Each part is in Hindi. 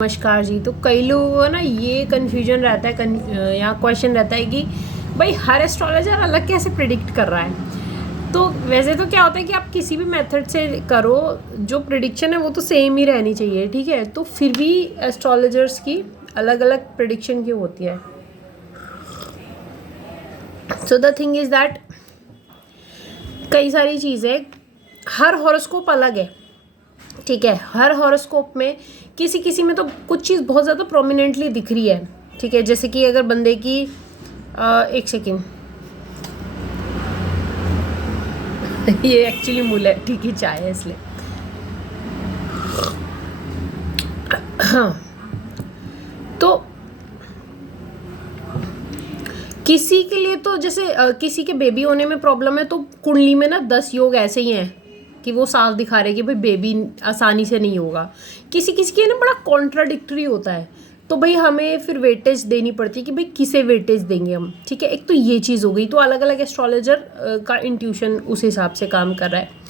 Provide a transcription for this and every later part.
नमस्कार जी। तो कई लोगों को ना ये कन्फ्यूजन रहता है, यहाँ क्वेश्चन रहता है कि भाई हर एस्ट्रोलॉजर अलग कैसे प्रिडिक्ट कर रहा है। तो वैसे तो क्या होता है कि आप किसी भी मेथड से करो, जो प्रिडिक्शन है वो तो सेम ही रहनी चाहिए, ठीक है। तो फिर भी एस्ट्रोलॉजर्स की अलग अलग प्रिडिक्शन क्यों होती है। So the thing is that कई सारी चीज़ें, हर हॉरोस्कोप अलग है, ठीक है। हर हॉरोस्कोप में किसी किसी में तो कुछ चीज़ बहुत ज़्यादा प्रोमिनेंटली दिख रही है, ठीक है। जैसे कि अगर बंदे की एक सेकेंड ये एक्चुअली मुलेठी की चाय है इसलिए। हाँ, तो किसी के लिए तो जैसे किसी के बेबी होने में प्रॉब्लम है तो कुंडली में ना 10 योग ऐसे ही हैं कि वो साफ दिखा रहे कि भाई बेबी आसानी से नहीं होगा। किसी किसी के ना बड़ा कॉन्ट्राडिक्टरी होता है, तो भाई हमें फिर वेटेज देनी पड़ती है कि भाई किसे वेटेज देंगे हम, ठीक है। एक तो ये चीज़ हो गई, तो अलग अलग एस्ट्रोलॉजर का इंट्यूशन उस हिसाब से काम कर रहा है।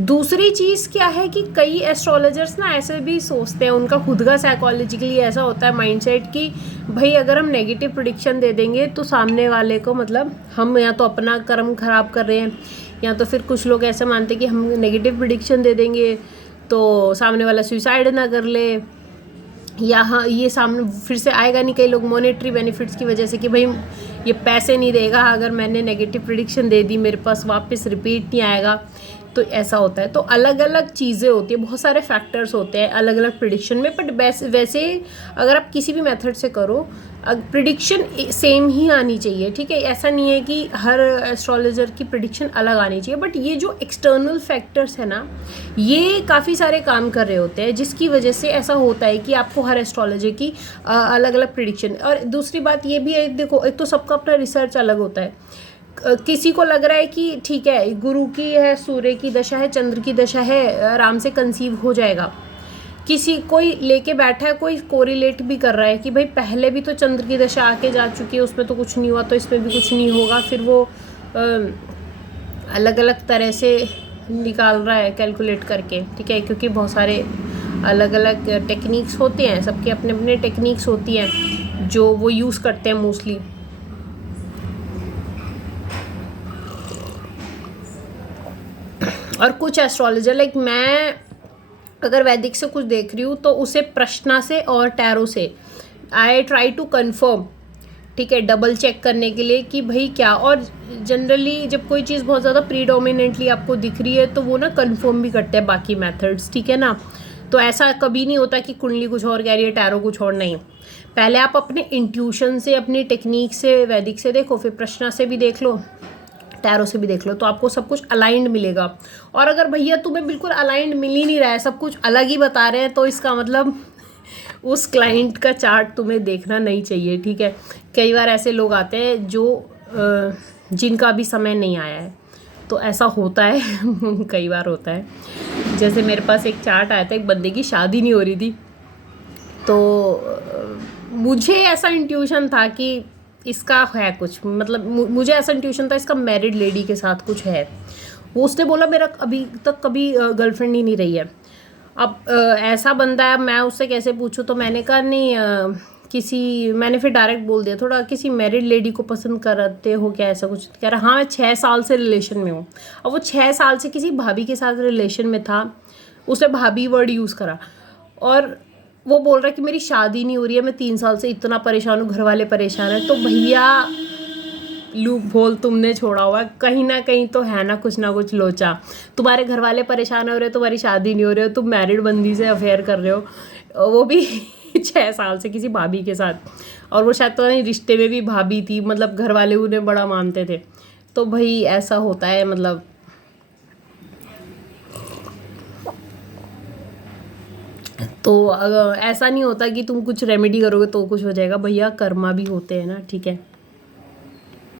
दूसरी चीज़ क्या है कि कई एस्ट्रोलॉजर्स ना ऐसे भी सोचते हैं, उनका खुद का साइकोलॉजिकली ऐसा होता है माइंडसेट कि भाई अगर हम नेगेटिव प्रिडिक्शन दे देंगे तो सामने वाले को, मतलब हम या तो अपना कर्म खराब कर रहे हैं, या तो फिर कुछ लोग ऐसे मानते हैं कि हम नेगेटिव प्रिडिक्शन दे देंगे तो सामने वाला सुसाइड ना कर ले, या हाँ ये सामने फिर से आएगा नहीं। कई लोग मॉनेटरी बेनिफिट्स की वजह से कि भाई ये पैसे नहीं देगा, अगर मैंने नेगेटिव प्रिडिक्शन दे दी मेरे पास वापस रिपीट नहीं आएगा, तो ऐसा होता है। तो अलग अलग चीज़ें होती है, बहुत सारे फैक्टर्स होते हैं अलग अलग प्रिडिक्शन में। बट वैसे अगर आप किसी भी मेथड से करो, प्रिडिक्शन सेम ही आनी चाहिए, ठीक है। ऐसा नहीं है कि हर एस्ट्रोलॉजर की प्रिडिक्शन अलग आनी चाहिए, बट ये जो एक्सटर्नल फैक्टर्स है ना, ये काफ़ी सारे काम कर रहे होते हैं, जिसकी वजह से ऐसा होता है कि आपको हर एस्ट्रोलॉजर की अलग अलग प्रिडिक्शन। और दूसरी बात ये भी है, देखो एक तो सबका अपना रिसर्च अलग होता है। किसी को लग रहा है कि ठीक है गुरु की है, सूर्य की दशा है, चंद्र की दशा है, आराम से कंसीव हो जाएगा। किसी कोई लेके बैठा है, कोई कोरिलेट भी कर रहा है कि भाई पहले भी तो चंद्र की दशा आके जा चुकी है, उसमें तो कुछ नहीं हुआ, तो इसमें भी कुछ नहीं होगा। फिर वो अलग अलग तरह से निकाल रहा है कैलकुलेट करके, ठीक है। क्योंकि बहुत सारे अलग अलग टेक्निक्स होते हैं, सबके अपने अपने टेक्निक्स होती हैं जो वो यूज़ करते हैं मोस्टली। और कुछ एस्ट्रोलॉजर लाइक मैं अगर वैदिक से कुछ देख रही हूँ तो उसे प्रश्ना से और टैरो से आई ट्राई टू कन्फर्म, ठीक है, डबल चेक करने के लिए कि भाई क्या। और जनरली जब कोई चीज़ बहुत ज़्यादा प्रीडोमिनेंटली आपको दिख रही है तो वो ना कन्फर्म भी करते हैं बाकी मेथड्स, ठीक है ना। तो ऐसा कभी नहीं होता कि कुंडली कुछ और कह रही है, टैरो कुछ और। नहीं, पहले आप अपने इंट्यूशन से, अपनी टेक्निक से, वैदिक से देखो, फिर प्रश्ना से भी देख लो, टैरो से भी देख लो, तो आपको सब कुछ अलाइंड मिलेगा। और अगर भैया तुम्हें बिल्कुल अलाइंड मिल ही नहीं रहा है, सब कुछ अलग ही बता रहे हैं, तो इसका मतलब उस क्लाइंट का चार्ट तुम्हें देखना नहीं चाहिए, ठीक है। कई बार ऐसे लोग आते हैं जो जिनका भी समय नहीं आया है, तो ऐसा होता है कई बार होता है। जैसे मेरे पास एक चार्ट आया था, एक बंदे की शादी नहीं हो रही थी, तो मुझे ऐसा इंट्यूशन था कि इसका है कुछ, मतलब मुझे ऐसा इंट्यूशन था इसका मैरिड लेडी के साथ कुछ है। वो उसने बोला मेरा अभी तक कभी गर्लफ्रेंड ही नहीं रही है। अब ऐसा बंदा है, मैं उससे कैसे पूछूं। तो मैंने कहा नहीं, मैंने फिर डायरेक्ट बोल दिया, थोड़ा किसी मैरिड लेडी को पसंद करते हो क्या, ऐसा कुछ। कह रहा हाँ मैं 6 साल से रिलेशन में हूँ। अब वो 6 साल से किसी भाभी के साथ रिलेशन में था, उसने भाभी वर्ड यूज़ करा, और वो बोल रहा है कि मेरी शादी नहीं हो रही है, मैं 3 साल से इतना परेशान हूँ, घर वाले परेशान है। तो भैया लूप होल तुमने छोड़ा हुआ है, कहीं ना कहीं तो है ना कुछ लोचा। तुम्हारे घर वाले परेशान हो रहे हो, तुम्हारी शादी नहीं हो रही हो, तुम मैरिड बंदी से अफेयर कर रहे हो, वो भी 6 साल से किसी भाभी के साथ। और वो शायद तो नहीं रिश्ते में भी भाभी थी, मतलब घर वाले उन्हें बड़ा मानते थे। तो भाई ऐसा होता है, मतलब तो ऐसा नहीं होता कि तुम कुछ रेमेडी करोगे तो कुछ हो जाएगा, भैया कर्मा भी होते हैं ना, ठीक है।